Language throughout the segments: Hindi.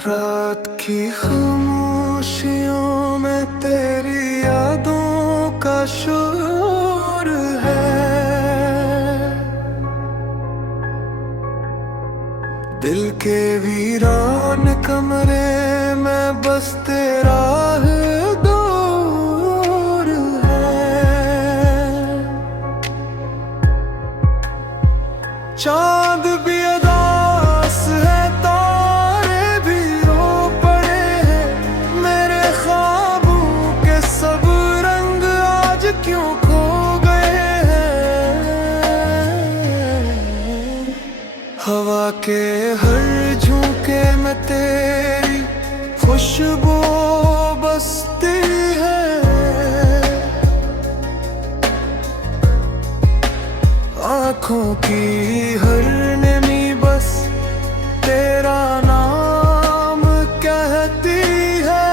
रात की खामोशियों में तेरी यादों का शोर है। दिल के वीरान कमरे में बस तेरा दौर है। चांद भी उदास है, तारे भी रो पड़े हैं। मेरे ख्वाबों के सब रंग आज क्यों खो गए हैं। हवा के हर झोंके में तेरी खुशबू बसती है। आँखों की हर नमी बस तेरा नाम कहती है।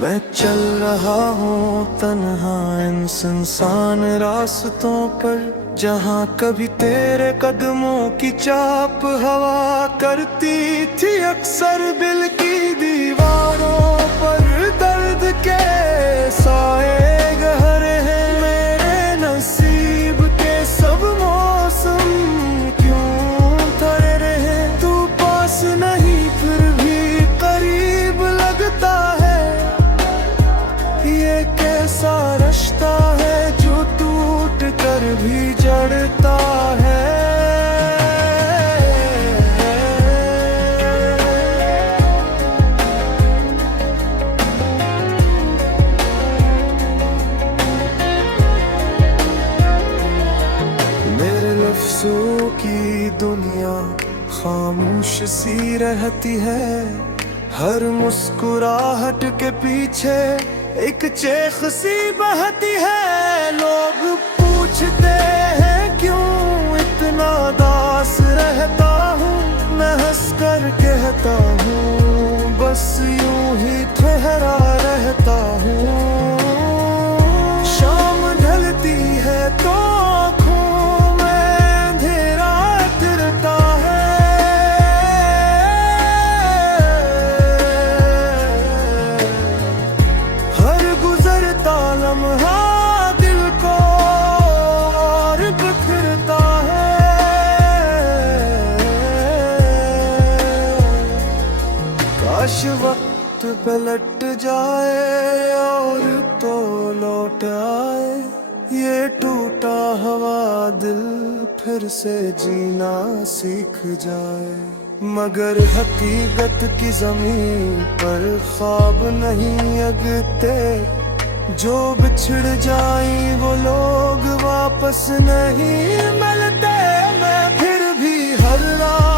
मैं चल रहा हूँ तन्हा इन सुनसान रास्तों पर, जहाँ कभी तेरे कदमों की चाप हवा करती थी अक्सर दिल की दीवारों पर। दर्द के साए गहरे हैं, मेरे नसीब के सब मौसम क्यों थरे रहे। तू पास नहीं फिर भी करीब लगता है। ये कैसा रिश्ता है जो टूट कर भी जड़ता है। मेरे लफ्जों की दुनिया खामोश सी रहती है। हर मुस्कुराहट के पीछे एक चेख सी बहती है। लोग पूछते हैं क्यों इतना दास रहता हूँ, मैं हंस कर कहता हूँ बस यूं ही ठहरा रहता हूँ। शाम ढलती है तो आँखों में अंधेरा तिरता है। हर गुजरता लम्हा दिल को और बिखरता है। काश वक्त पलट जाए और तो लौट आए। ये टूटा हुआ दिल फिर से जीना सीख जाए। मगर हकीकत की जमीन पर ख्वाब नहीं अगते। जो बिछड़ जाई वो लोग वापस नहीं मिलते। मैं फिर भी हर रात